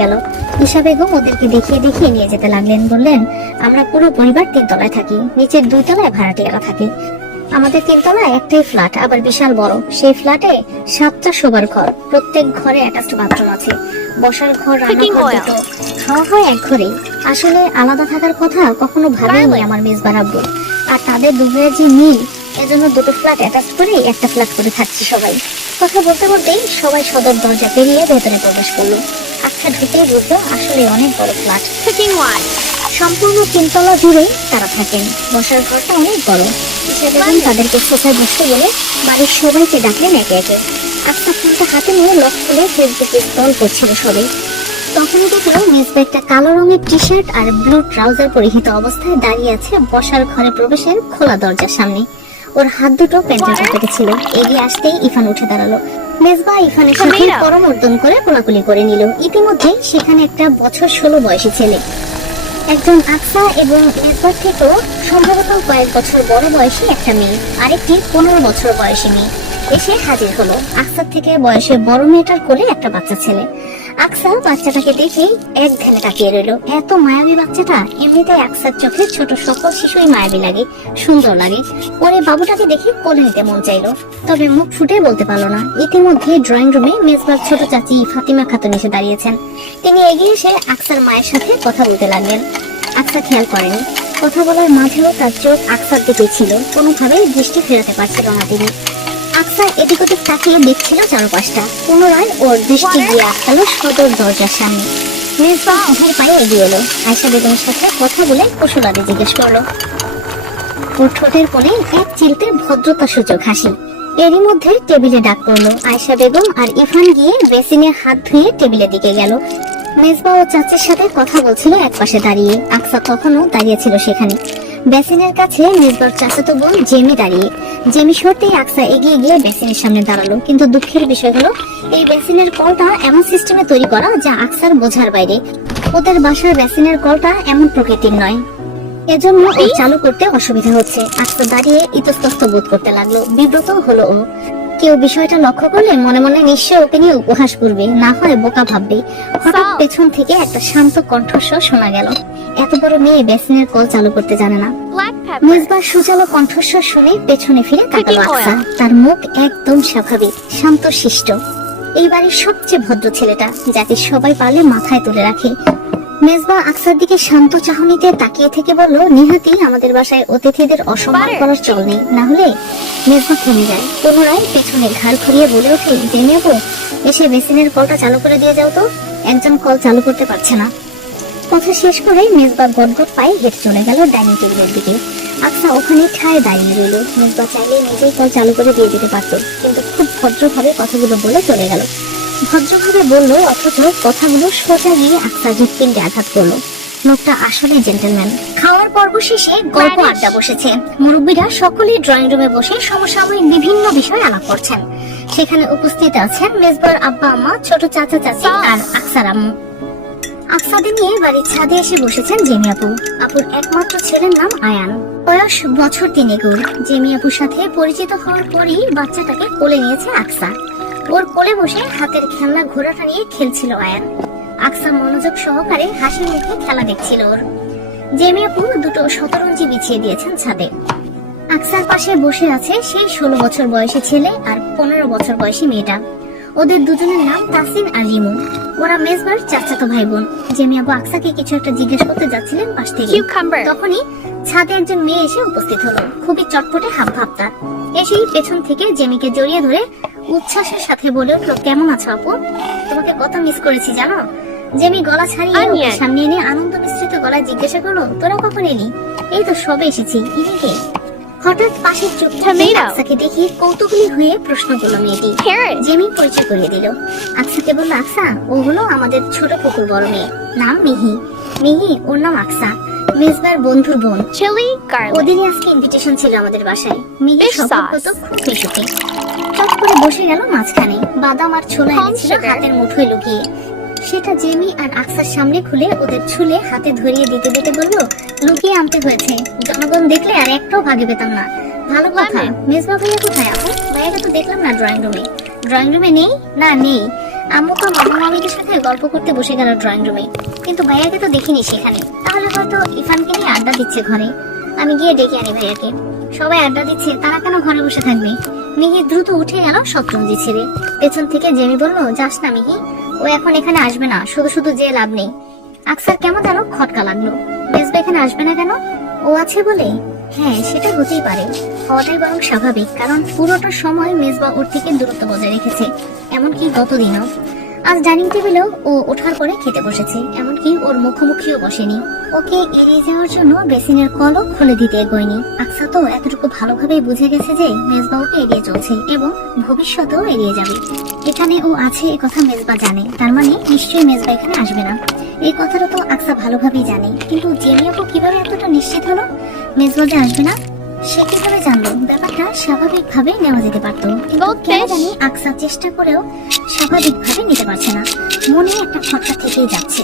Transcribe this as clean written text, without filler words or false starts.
গেল। ঈশা বেগম ওদেরকে দেখিয়ে দেখিয়ে নিয়ে যেতে লাগলেন। বললেন, আমরা পুরো পরিবার 3 তলায় থাকি, নিচের 2 তলায় ভাড়াটিয়ারা থাকে। আমাদের 3 তলায় একটাই ফ্ল্যাট, আবার বিশাল বড়। সেই ফ্ল্যাটে 7টা শোবার ঘর, প্রত্যেক ঘরে অ্যাটাচড বাথরুম আছে, বসার ঘর, রান্নাঘর দুটো, খাওয়া হয় এক ঘরেই। আসলে আলাদা থাকার কথা কখনো ভাবেনি আমার মেজবার আব্বু। আর তাদের দুজনের যে মিল, এজন্য 2টো ফ্ল্যাট অ্যাটাচ করে একটা ফ্ল্যাট করে থাকছি সবাই। কথা বলতে বলতেই সবাই সদর দরজা পেরিয়ে ভেতরে প্রবেশ করলো। আচ্ছা, ঢুকেই বুঝলো আসলে অনেক বড় ফ্ল্যাট। সম্পূর্ণ 3 তলা জুড়েই তারা থাকেন। বসার ঘরটা অনেক বড়। ঈশা বেগম তাদেরকে সোফায় বসতে বলে বাড়ির সবাইকে ডাকলেন একে একে। আচ্ছা ফোনটা হাতে নিয়ে লক খুলে ফেসবুকে স্ক্রল করছিল সবাই। তখনই দেখলো মেজবা একটা কালো রঙের টি শার্ট আর ব্লু ট্রাউজার পরিহিত অবস্থায় দাঁড়িয়ে আছে বসার ঘরে প্রবেশের খোলা দরজার সামনে। ওর হাত দুটো প্যান্টের পকেটে ছিল। এগিয়ে আসতেই ইফান উঠে দাঁড়ালো। মেজবা ইফানের সাথে করমর্দন করে কোলাকুলি করে নিল। ইতিমধ্যে সেখানে একটা বছর 16 বয়সী ছেলে, একজন আকসা এবং মেজবার থেকেও সম্ভবত কয়েক বছর বড় বয়সী একটা মেয়ে, আরেকটি 15 বছর বয়সী মেয়ে এসে হাজির হলো। আকসার থেকে বয়সে বড় মেয়েটার কোলে একটা বাচ্চা ছেলে। আকসা বাচ্চাটাকে দেখেই এক ধ্যানে তাকিয়ে রইল। এত মায়াবী বাচ্চাটা। এমনিতে আকসার চোখে ছোট সকল শিশুই মায়াবী লাগে, সুন্দর লাগে। ওরে বাবুটাকে দেখে কোলে নিতে মন চাইলো, তবে মুখ ফুটে বলতে পারলো না। ইতিমধ্যে ড্রয়িং রুমে মেজবার ছোট চাচি ফাতিমা খাতুন এসে দাঁড়িয়েছেন। তিনি এগিয়ে এসে আকসার মায়ের সাথে কথা বলতে লাগলেন। আকসা খেয়াল করেনি। কথা বলার মাঝেও তার চোখ আকসার দিকে ছিল, কোনোভাবেই দৃষ্টি ফেরাতে পারছিল না তিনি। আকসা এদিক ওদিক তাকিয়ে দেখছিল চারপাশটা। পুনরায় ওর দৃষ্টি গিয়ে আটকালো সদর দরজার সামনে। মেজবা ভয় পায়ে এগিয়ে এলো। আয়েশা বেগমের সাথে কথা বলে কুশলাদি জিজ্ঞেস করলো। ওর ঠোঁটের কোণে এক চিলতে ভদ্রতা সূচক হাসি। এরই মধ্যে টেবিলে ডাক পড়লো। আয়েশা বেগম আর ইফান গিয়ে বেসিনে হাত ধুয়ে টেবিলের দিকে গেল। মেজবা ও চাচির সাথে কথা বলছিল এক পাশে দাঁড়িয়ে। আকসা তখনও দাঁড়িয়ে ছিল সেখানে। বেসিনের কাছে মেজবার চাচাতো বোন জেমি দাঁড়িয়ে। জেমি সরতেই আকসা এগিয়ে গিয়ে বেসিনের সামনে দাঁড়ালো। কিন্তু দুঃখের বিষয় হলো, এই বেসিনের কলটা এমন সিস্টেমে তৈরি করা যা আকসার বোঝার বাইরে। ওদের বাসার বেসিনের কলটা এমন প্রকৃতির নয়, এজন্য ও চালু করতে অসুবিধা হচ্ছে। আকসা দাঁড়িয়ে ইতস্তত বোধ করতে লাগলো। বিব্রত হলো ও। কেউ বিষয়টা লক্ষ্য করলে মনে মনে নিশ্চয় ওকে নিয়ে উপহাস করবে, না হয় বোকা ভাববে। হঠাৎ পেছন থেকে একটা শান্ত কণ্ঠস্বর শোনা গেল। এত বড় মেয়ে বেসিনের কল চালু করতে জানে না। মেজবার সুচালো কণ্ঠস্বর শুনে পেছনে ফিরে তাকালো আকসা। তার মুখ একদম স্বাভাবিক, শান্ত শিষ্ট। এই বাড়ির সবচেয়ে ভদ্র ছেলেটা, যাকে সবাই পারলে মাথায় তুলে রাখে। মেজবা আকসার দিকে শান্ত চাহনিতে তাকিয়ে থেকে বলল, নিহাতি আমাদের বাসায় অতিথিদের অসম্মান করার চল নেই, না হলে। মেজবা থেমে যায়। পুনরায় পেছনে ঘাড় ঘুরিয়ে বলে ওঠে, জেনে যাবো, এসে বেসিনের কলটা চালু করে দিয়ে যাও তো, একজন কল চালু করতে পারছে না। কথা শেষ করে মেজবা গটগট পায়ে হেঁটে চলে গেল ডাইনিং টেবিলের দিকে। আকসা ওখানে ঠায় দাঁড়িয়ে রইল। মেজবা চাইলে নিজেই কল চালু করে দিয়ে দিতে পারত, কিন্তু খুব ভদ্রভাবে কথাগুলো বলে চলে গেল। ভদ্রভাবে বললো, অথচ কথাগুলো সোজা গিয়ে আকসার হৃৎপিণ্ডে আঘাত করলো। লোকটা আসলে জেন্টলম্যান। খাওয়ার পর্ব শেষে গল্প আড্ডা বসেছে। মুরব্বীরা সকলেই ড্রয়িং রুমে বসে সমসাময়িক বিভিন্ন বিষয় আলাপ করছেন। সেখানে উপস্থিত আছেন মেজবার আব্বা আম্মা, ছোট চাচা চাচি আর আকসার আম্মু। আকসাদের নিয়ে বাড়ির ছাদে এসে বসেছেন জেমি আপু। আপুর একমাত্র ছেলের নাম আয়ান, বয়স বছর 3 ওর। জেমি আপুর সাথে পরিচিত হওয়ার পরই বাচ্চাটাকে কোলে নিয়েছে আকসা। ওর কোলে বসে হাতের খেলনা ঘোড়াটা নিয়ে খেলছিল আয়ান। আকসা মনোযোগ সহকারে হাসি মুখে খেলা দেখছিল ওর। জেমি আপু দুটো শতরঞ্জি বিছিয়ে দিয়েছেন ছাদে। আকসার পাশে বসে আছে সেই 16 বছর বয়সী ছেলে আর 15 বছর বয়সী মেয়েটা। ওদের দুজনের নাম তাসিন আর লিমু। ওরা মেজবার চাচাতো ভাই বোন। জেমি আপু আকসাকে কিছু একটা জিজ্ঞেস করতে যাচ্ছিলেন পাশ থেকে। তখনই ছাদে একজন মেয়ে এসে উপস্থিত হলো। খুবই চটপটে হাবভাব তার। এসেই পেছন থেকে জেমিকে জড়িয়ে ধরে উচ্ছ্বাসের সাথে বলে উঠলো, কেমন আছো আপু? তোমাকে কত মিস করেছি জানো? জেমি গলা ছাড়িয়ে ওকে সামনে এনে আনন্দ মিশ্রিত গলায় জিজ্ঞাসা করলো, তোরা কখন এলি? এই তো সবে এসেছি। ইনিকে? হঠাৎ পাশে চুপচাপ আকসাকে দেখি কৌতূহলী হয়ে প্রশ্ন করলো মেয়েটি। জেমি পরিচয় করিয়ে দিল। আকসাকে বলল, আকসা ও হলো আমাদের ছোট পুকুর বড় মেয়ে, নাম মিহি। মিহি ওর নাম আকসা, মেজবার বন্ধুর বোন। ওদেরই আজকে ইনভিটেশন ছিল আমাদের বাসায়। মিহি স্বভাবগত খুব মিশুকে। চট করে বসে গেল মাঝখানে। বাদাম আর ছোলা এনেছিল হাতের মুঠোয় লুকিয়ে। সেটা জেমি আর আকসার সামনে খুলে ওদের ছুলে হাতে ধরিয়ে দিতে দিতে বললো, লুকিয়ে আনতে হয়েছে, জনগণ দেখলে আর একটাও ভাগে পেতাম না। ভালো কথা। মেজবা ভাইয়া কোথায় আপু? ভাইয়াকে তো দেখলাম না ড্রয়িং রুমে। ড্রয়িং রুমে নেই? না নেই। আম্মু তো মামা মামিদের সাথে গল্প করতে বসে গেল ড্রয়িং রুমে, কিন্তু ভাইয়াকে তো দেখিনি সেখানে। তাহলে হয়তো ইরফানকে নিয়ে আড্ডা দিচ্ছে ঘরে। আমি গিয়ে ডেকে আনি ভাইয়াকে। সবাই আড্ডা দিচ্ছে, তারা কেন ঘরে বসে থাকবে? মিহি দ্রুত উঠে গেল শতরঞ্জি ছেড়ে। পেছন থেকে জেমি বলল, যাস না মিহি, ও এখন এখানে আসবে না, শুধু শুধু যে লাভ নেই। আকসার কেমন যেন খটকা লাগলো। মেজবা এখানে আসবে না কেন? ও আছে বলে? হ্যাঁ, সেটা হতেই পারে, হওয়াটাই বরং স্বাভাবিক, কারণ পুরোটা সময় মেজবা ওর থেকে দূরত্ব বজায় রেখেছে, এমনকি গতদিনও। আজ ডাইনিং টেবিলেও ও ওঠার পরে খেতে বসেছে, এমনকি ওর মুখোমুখিও বসেনি। ওকে এড়িয়ে যাওয়ার জন্য বেসিনের কলও খুলে দিতে এগোয়নি। আকসা তো এতটুকু ভালোভাবেই বুঝে গেছে যে মেজবা ওকে এড়িয়ে চলছে এবং ভবিষ্যতেও এড়িয়ে যাবে। এখানে ও আছে এ কথা মেজবা জানে, তার মানে নিশ্চয়ই মেজবা এখানে আসবে না। এই কথাটা তো আকসা ভালোভাবেই জানে, কিন্তু জেমি আপু কিভাবে এতটা নিশ্চিত হলো মেজবা যে আসবে না? সে কিভাবে জানলো? ব্যাপারটা স্বাভাবিকভাবে নেওয়া যেতে পারতো, কিন্তু কেন জানি আকসা চেষ্টা করেও স্বাভাবিকভাবে নিতে পারছে না। মনে একটা খটকা থেকেই যাচ্ছে।